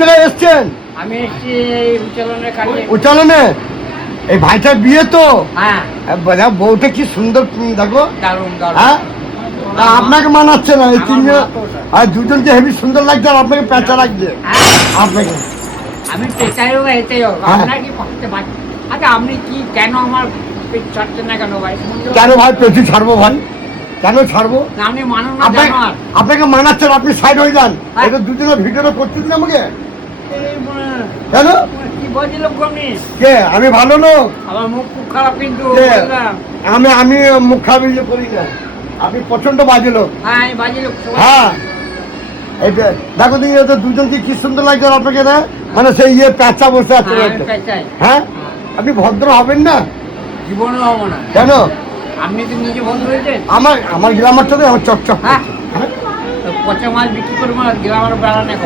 জায়গায় এসছেন? আমি এসছি এই উচ্চারণের কাছে। উচ্চারণে? এই ভাইটার বিয়ে তো? হ্যাঁ। বউটা কি সুন্দর দেখো। দারুণ দারুণ। হ্যাঁ, আপনাকে মানাচ্ছে না এই তিনজন, আর দুজনকে হেভি সুন্দর লাগছে, আর আপনাকে পেঁচা লাগছে আপনাকে। আমি পেঁচাই হোক এটাই হোক, আপনার কি করতে পারছি? আচ্ছা আপনি কি কেন আমার পেট ছাড়ছেন না কেন ভাই? কেন ভাই পেটি ছাড়বো ভাই? কেন ছাড়বো? না আপনি মানুন না জানো আর। আপনাকে মানাচ্ছেন, আপনি সাইড হয়ে যান। এটা দুজনের ভিডিওটা করতে দিন আমাকে। কেন? কি বলছিল আপনি? কে আমি ভালো লোক? আমার মুখ খুব খারাপ কিন্তু। আমি মুখ খারাপ করি না, আপনি প্রচন্ড বাজে লোক। হ্যাঁ আমি বাজে লোক। হ্যাঁ এটা দেখো দিন, দুজনকে কি সুন্দর লাগছে আপনাকে না, মানে সেই ইয়ে প্যাঁচা বসে আছে। হ্যাঁ আপনি ভদ্র হবেন না? জীবনে হবো না। কেন? আপনি তো নিজে ভদ্র হয়েছেন। আমার গ্রামারটাতে আমার চকচক। হ্যাঁ পচা মাছ বিক্রি করবো না, গ্রামের বেড়া নেই।